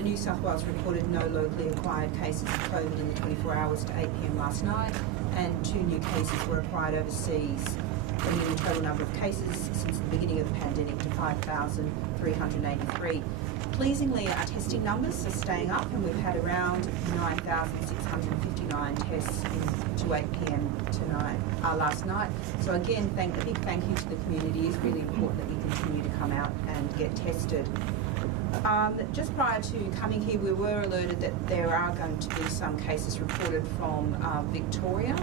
So New South Wales recorded no locally acquired cases of COVID in the 24 hours to 8 p.m. last night, and 2 new cases were acquired overseas, bringing the total number of cases since the beginning of the pandemic to 5,383. Pleasingly, our testing numbers are staying up, and we've had around 9,659 tests to 8 p.m. last night. So again, a big thank you to the community. It's really important that we continue to come out and get tested. Just prior to coming here, we were alerted that there are going to be some cases reported from Victoria.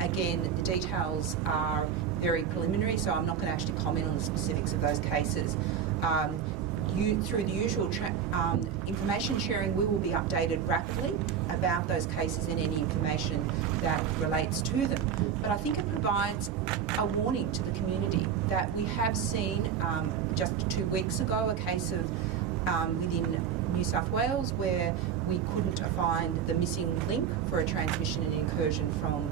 Again, the details are very preliminary, so I'm not going to actually comment on the specifics of those cases. Through the usual information sharing, we will be updated rapidly about those cases and any information that relates to them. But I think it provides a warning to the community that we have seen just 2 weeks ago a case of within New South Wales where we couldn't find the missing link for a transmission and incursion from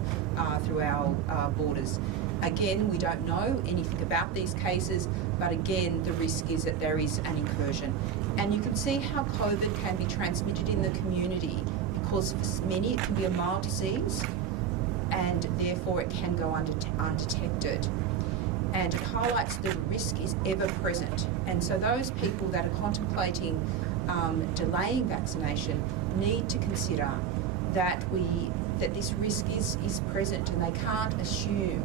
through our borders. Again, we don't know anything about these cases, but again, the risk is that there is an incursion. And you can see how COVID can be transmitted in the community because for many it can be a mild disease and therefore it can go undetected. And it highlights the risk is ever present. And so those people that are contemplating delaying vaccination need to consider that this risk is present, and they can't assume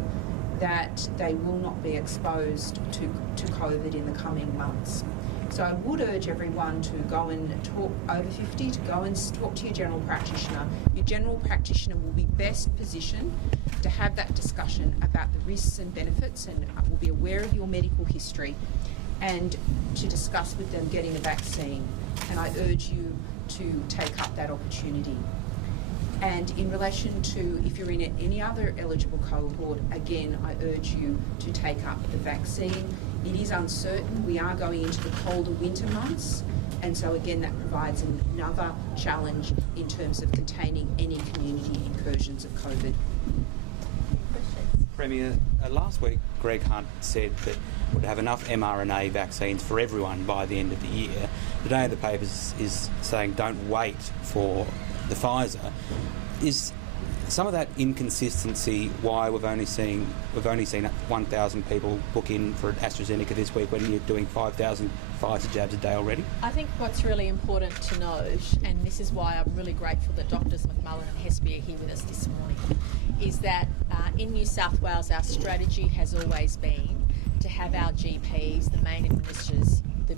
that they will not be exposed to COVID in the coming months. So I would urge everyone to go and talk, over 50, to go and talk to your general practitioner. Your general practitioner will be best positioned to have that discussion about the risks and benefits, and will be aware of your medical history, and to discuss with them getting a vaccine. And I urge you to take up that opportunity. And in relation to if you're in any other eligible cohort, again, I urge you to take up the vaccine. It is uncertain. We are going into the colder winter months, and so again, that provides another challenge in terms of containing any community incursions of COVID. Premier, last week Greg Hunt said that we'd have enough mRNA vaccines for everyone by the end of the year. Today the paper is saying don't wait for the Pfizer. Is some of that inconsistency why we've only seen 1,000 people book in for AstraZeneca this week when you're doing 5,000 Pfizer jabs a day already? I think what's really important to note, and this is why I'm really grateful that Drs McMullen and Hesby are here with us this morning, is that in New South Wales our strategy has always been to have our GPs, the main administrators, the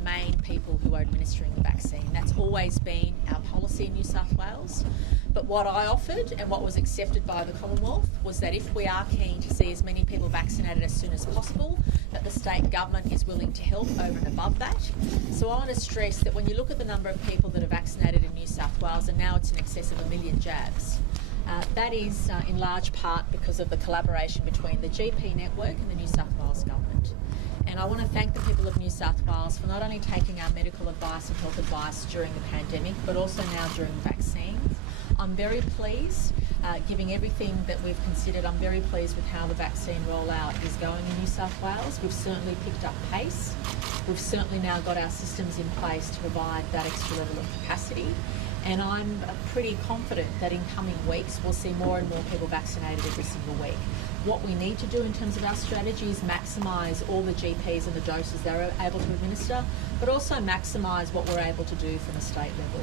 main people who are administering the vaccine. That's always been our policy in New South Wales. But what I offered and what was accepted by the Commonwealth was that if we are keen to see as many people vaccinated as soon as possible, that the state government is willing to help over and above that. So I want to stress that when you look at the number of people that are vaccinated in New South Wales, and now it's in excess of 1 million jabs, that is in large part because of the collaboration between the GP network and the New South Wales government. And I want to thank the people of New South Wales for not only taking our medical advice and health advice during the pandemic, but also now during vaccines. I'm very pleased, given everything that we've considered, I'm very pleased with how the vaccine rollout is going in New South Wales. We've certainly picked up pace. We've certainly now got our systems in place to provide that extra level of capacity. And I'm pretty confident that in coming weeks we'll see more and more people vaccinated every single week. What we need to do in terms of our strategy is maximise all the GPs and the doses they're able to administer, but also maximise what we're able to do from a state level.